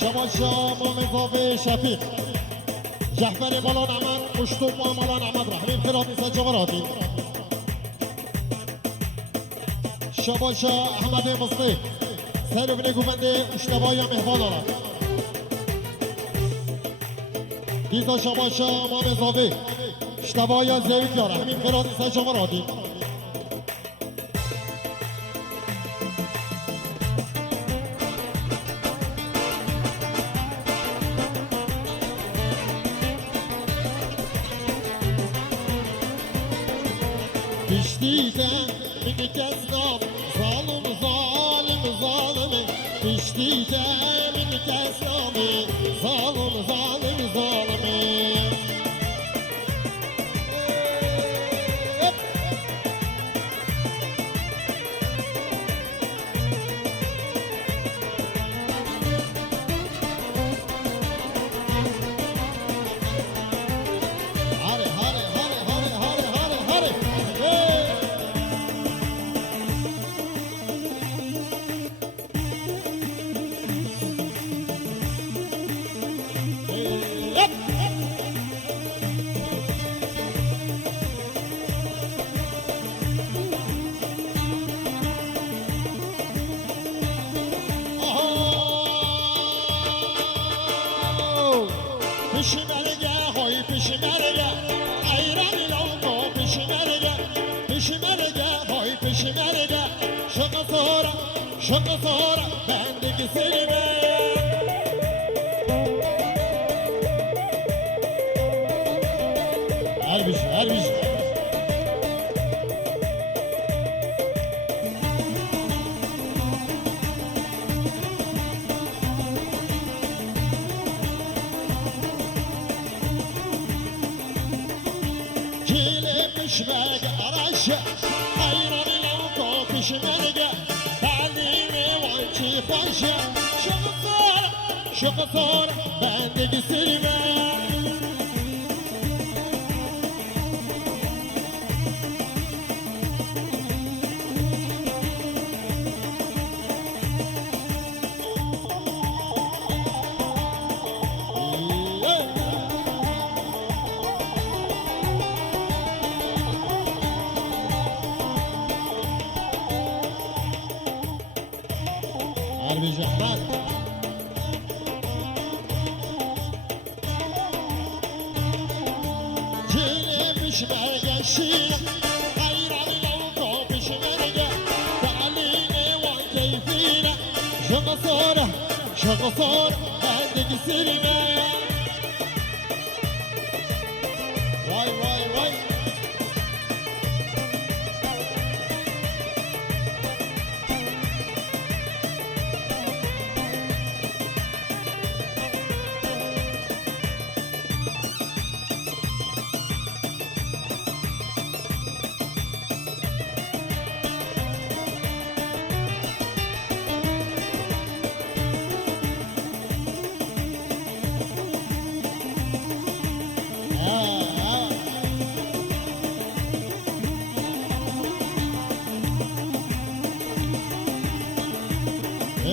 شما شام مضافه شفیق جهبر مالان عمد مشتوب و مالان عمد رحمیم خیراتی سجاوراتی شباشا احمد مصطفی سر ابن گوونده اشتباهی مهمان آرد دیزا شباشا امام اضافه اشتباهی زیوی کاره همین خیراتی سجاوراتی Piştiyken bir kez nam zalim zalim zalimi Piştiyken bir kez nami zalim zalim zalimi Hare hare hare hare hare hare hare Pişmerge hoy pişmerge ayran lavko pişmerge Pişmerge hoy pişmerge şıkı sonra bendeki selime her bir şey Pişmerge araşı ayran lavko pişmerge Talimi vançı paşa şıkı sonra bendeki selime Harbi Cahman Cile pişmerge şiir ayran lavko pişmerge Taline van keyfine şıkı sonra bendeki selime Vay vay vay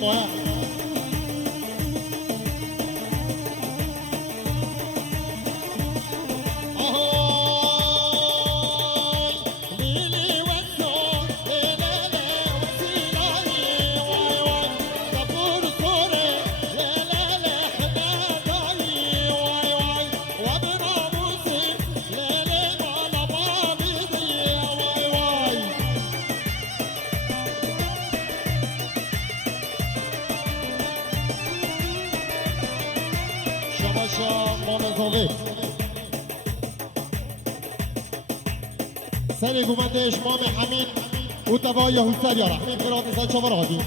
Moya سر گوونده اشمام حمید او تبا یهوستر یاره همین خیراتی سجاوراتی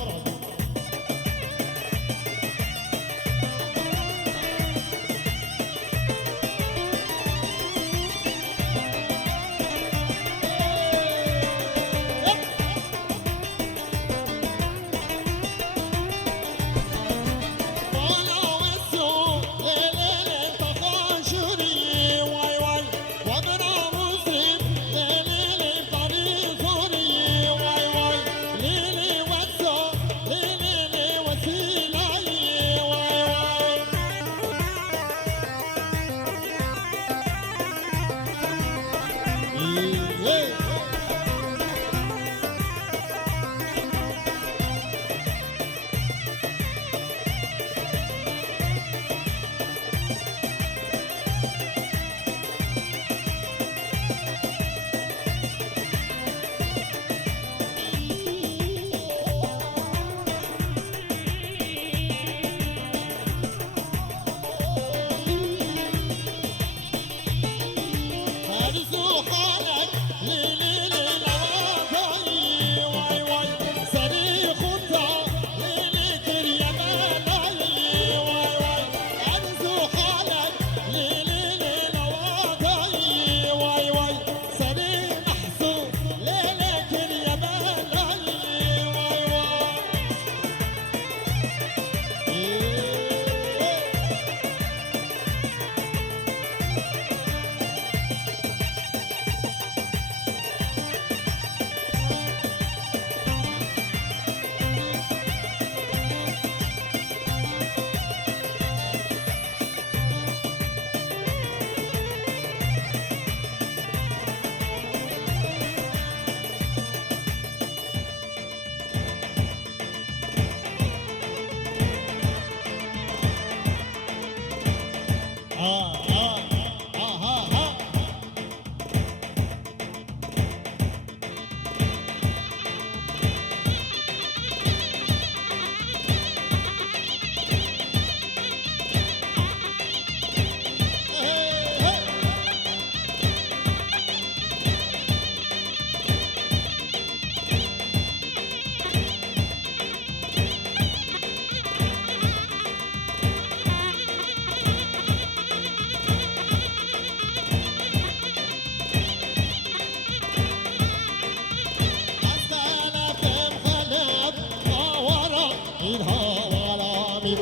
بوطامي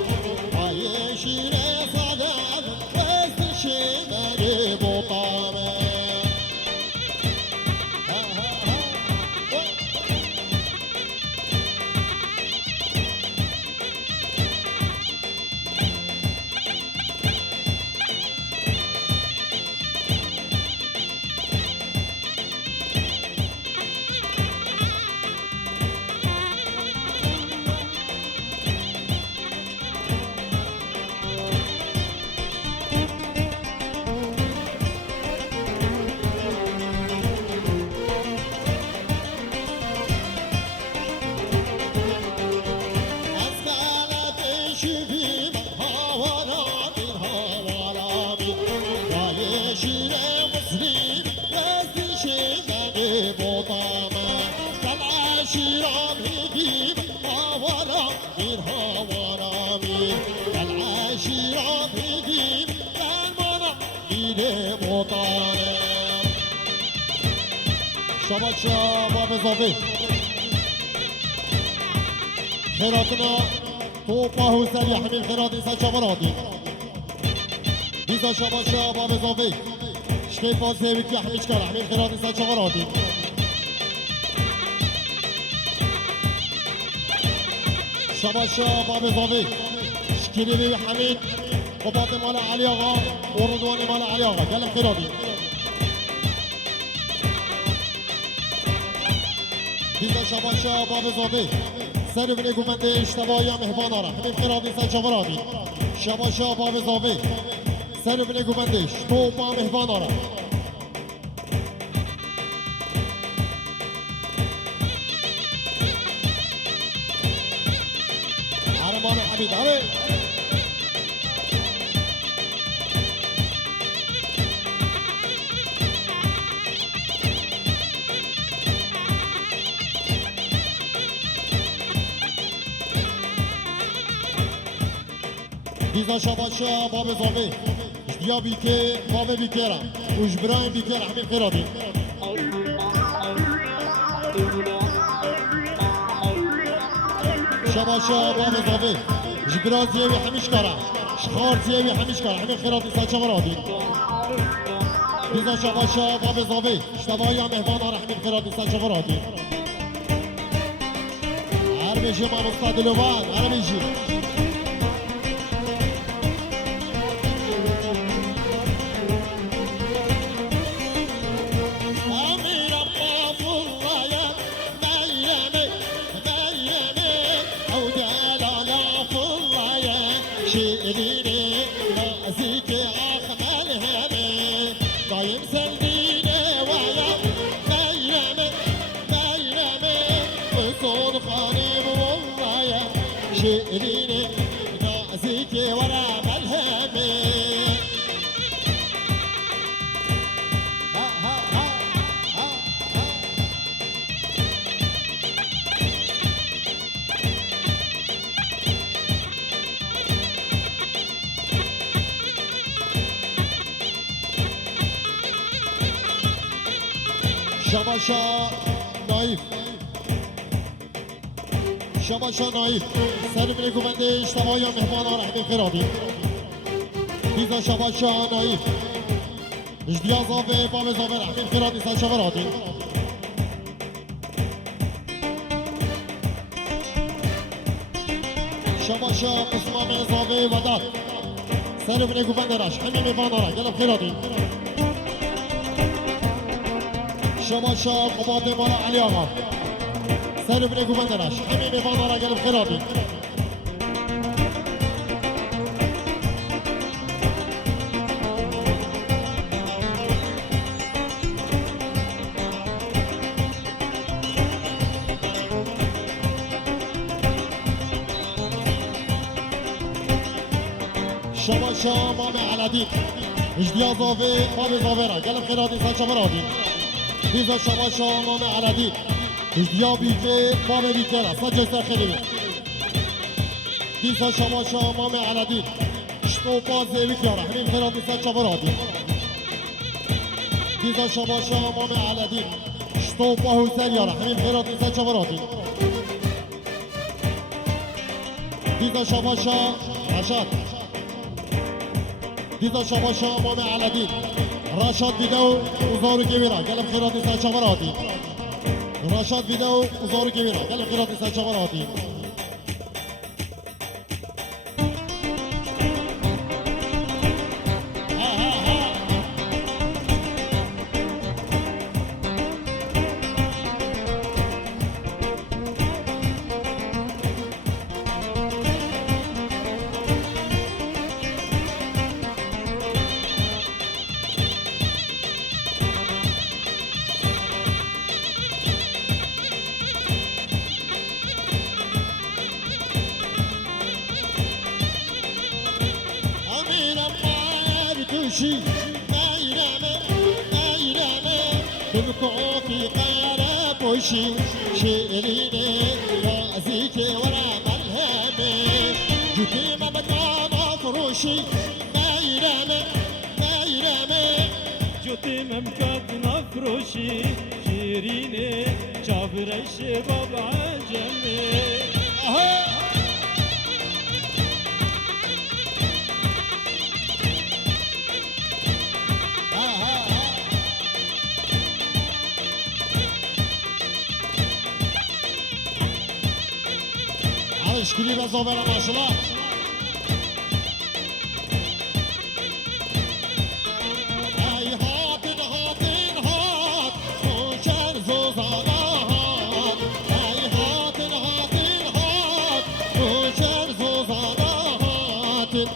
آي شير صدام وزن شمالي بوطامي شباب شباب اضافي خيراتنا توبه وسريع حميل خيرات انسان شبراتي بيزا شباب شباب اضافي شكيف وزيبك يا حميل شكال حميل خيرات انسان شبراتي شباب شباب اضافي شكيلي بي حميد وباطي مالا علي اغا ورضواني مالا علي اغا قلب خيراتي بيزا شباب شباب اضافي سر بني قمنده اشتبايا مهبان آره حميم خيراتي سر شبراتي شباب شباب اضافي سر بني قمنده اشتوبا مهبان آره عرمان حبيب علي بيزا شباب شباب اضافي اشتيا بيكي بابا بيكيرا وجبراين بيكيرا حميم خيراتي شباب شباب اضافي جبران زيوي حميش كارا شخار زيوي حميش كارا حميم خيراتي سال شبراتي بيزا شباب شباب اضافي اشتبايا مهبان آره حميم خيراتي سال شبراتي عربيجي ما مصطاد لوان عربيجي شئريني نازيكي ورا ملهمي ها ها ها ها ها شباشا نايف شباشا نايف سر بني قمنده اشتبايا مهمان آره حميم خيراتي بيزا شباشا نايف اجديا زافي باب زافي حميم خيراتي سر شبراتي شباشا قسمام زافي وداد سر بني قمنده راش حميم مهمان آره قلب خيراتي شباشا قباطي مالا علي آغا سر بني قمنده راش حميم مهمان آره قلب خيراتي شباشا مامي على ديك اجديا زافي مامي زافيرا قلب خيراتي سال شبراتي بيزا شباشا مامي على ديك اجديا بيكي مامي بيكيرا سال جيسر خليبي بيزا شباشا مامي على ديك شطوبا زيويك يارا حميم خيراتي سال شبراتي بيزا شباشا مامي على ديك شطوبا هوسر يارا حميم خيراتي سال شبراتي دیزا شاباشا رشاد دیزا شاباشا امام علدین رشاد ویدو وزارو گویرا گلم خیراتی سرچاور آدی رشاد ویدو وزارو گویرا گلم خیراتی سرچاور آدی شي نايرامه نايرامه بمكو في قارب وشي شيريني رازيك ورا ملهمه جوتي ما بقى فروشي نايرامه نايرامه جوتي ممكن نفروشي شيريني جابر الشباب عجمي اشكري بزوبرا ما شاء الله هاي هاتن هاتن هات خوشر زوزانا هات هاي هاتن هاتن هات خوشر زوزانا هاتن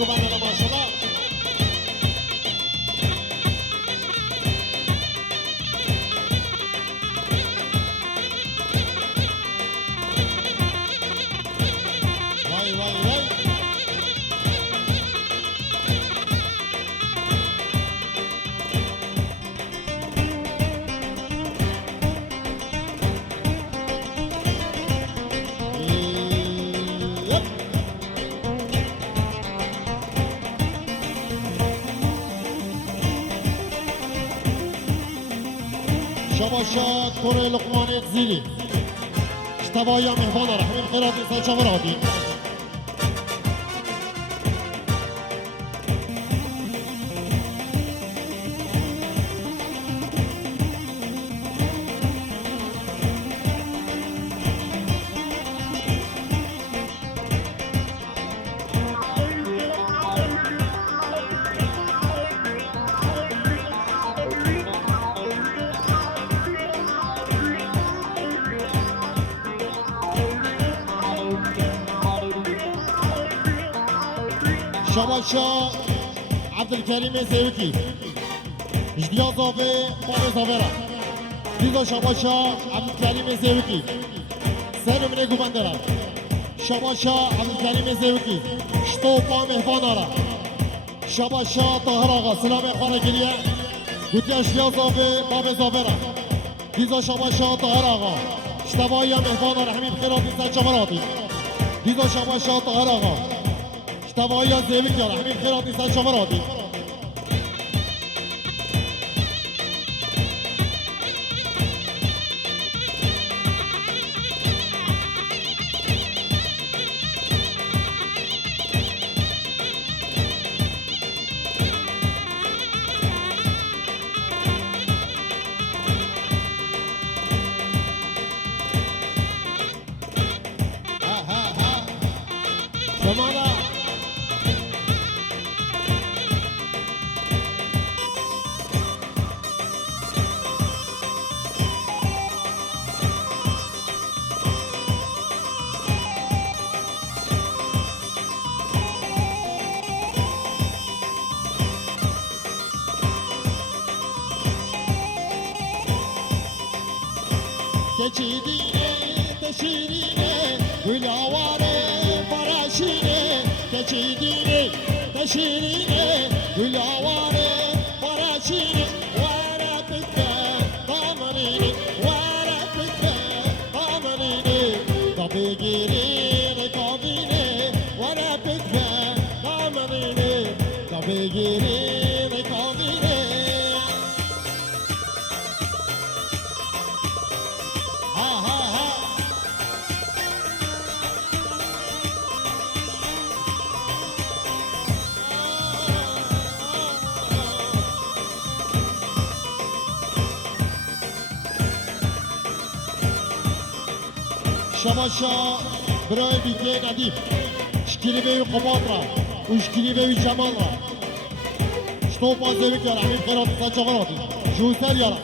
Go back to the mashallah. شباشا کره لقمان زیلی اشتباهی مهمان رحمین خیرات سرچاور آدی شباشا عبدالکریم زیوکی اجدیا زاوه مال زاوره دیزا شباشا عبدالکریم زیوکی سه نمونه گوبندره شباشا عبدالکریم زیوکی شتوپا مهبان آره شباشا طاهر آقا سلام خانه گلیه گوتی اجدیا زاوه مال زاوره دیزا شباشا طاهر آقا اشتباهی مهبان آره همین خیراتی سرچاوراتی دیزا شباشا طاهر آقا اشتباهی زیوی کاره همین خیرات نیستن شما را دید زمانه keçidine, teşirine, gülavare, paraşine, keçidine, teşirine, gülavare, paraşine, vara pekme, damarine, vara pekme, damarine, tabi girine, kabine, vara pekme, damarine, tabi girine, kabine. Ha ha ha. شباشا برای بیگه ندیب شکلی به قمار را و شکلی به جمال را شتو بازه بکر همین خیرات سچه غراتی جوزتر یارا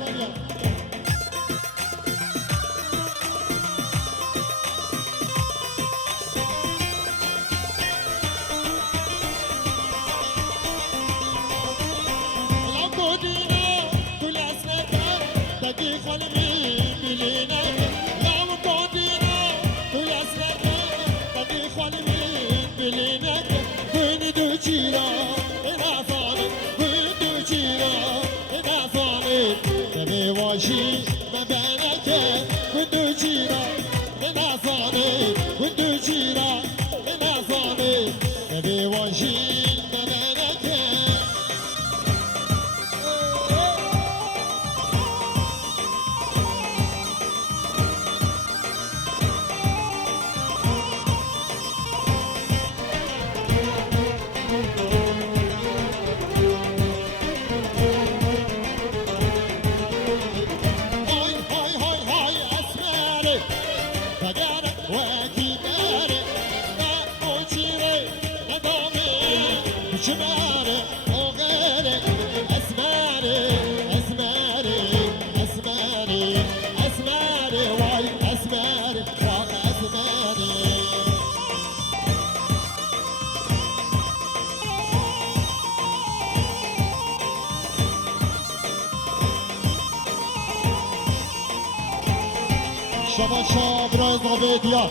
شباشا برای زاوه دیا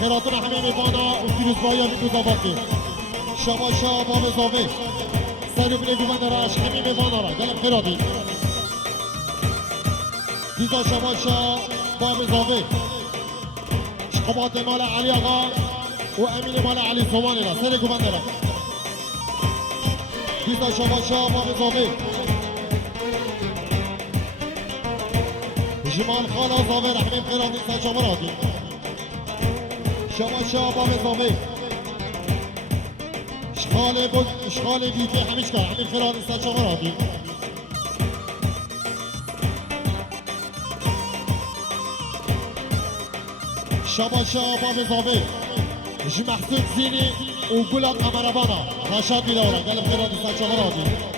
خیراتون همه میبانا و پیروز باید میدوز آباد که شباشا باب زاوه سری بینه گوبند راش همه میبانا را گلم خیراتی دیزا شباشا باب زاوه شقبات مال علی آقا و امین مال علی سوانی را سری گوبند را دیزا شباشا باب زاوه جمال خالا زاوه رحمیم خیراتی سچا مراتی شباشا باب زاوه اشغال دیگه همیش کار همین خیراتی سچا مراتی شباشا باب زاوه محسود زینی و گلا قمربانا رشاد بیداره گلم خیراتی سچا مراتی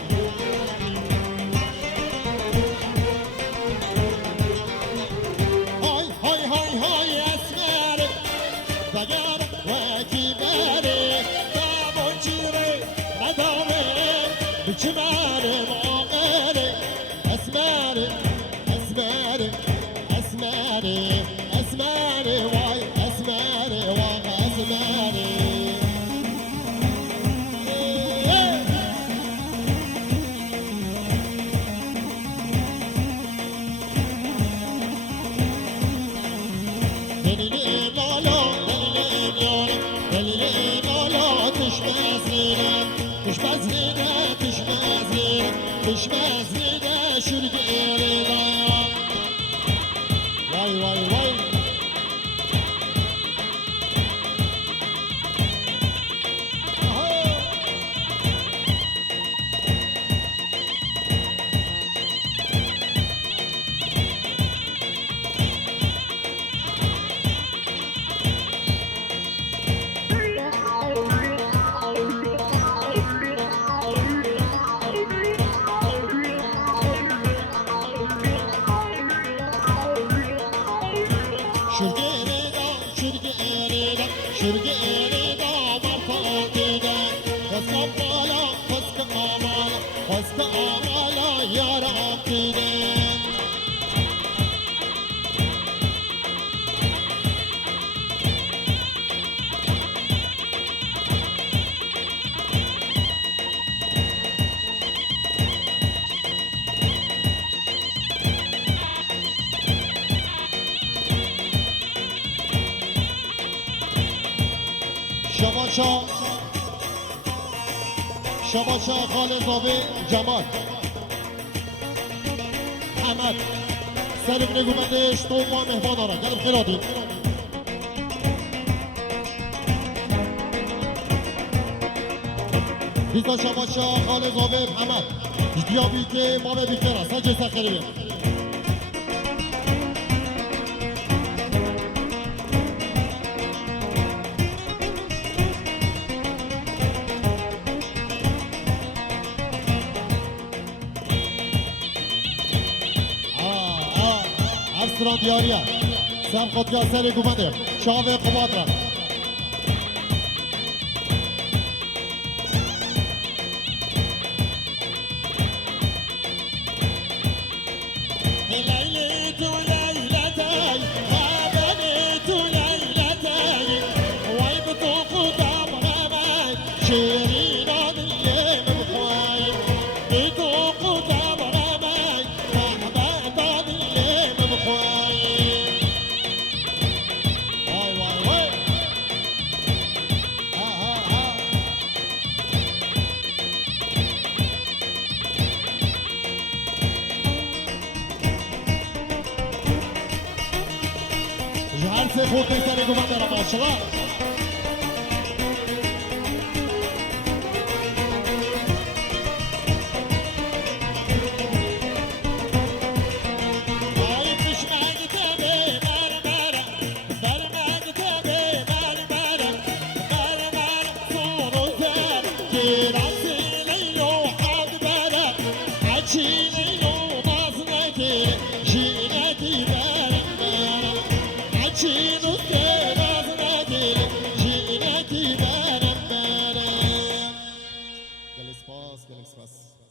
شباشا شباشا خالد زاوی جمال حمد سرم نگومندش تو ما مهمان دارن گلم خیرادی بیزا شباشا خالد زاوی حمد دیابی که ما به بیکتر است سجه سخری بیم افسران دیاریه سم خودگاه سری گومنده شاوه قباد را هر سه خود سر گومنده را ماشاءالله Gel espas, gel espas.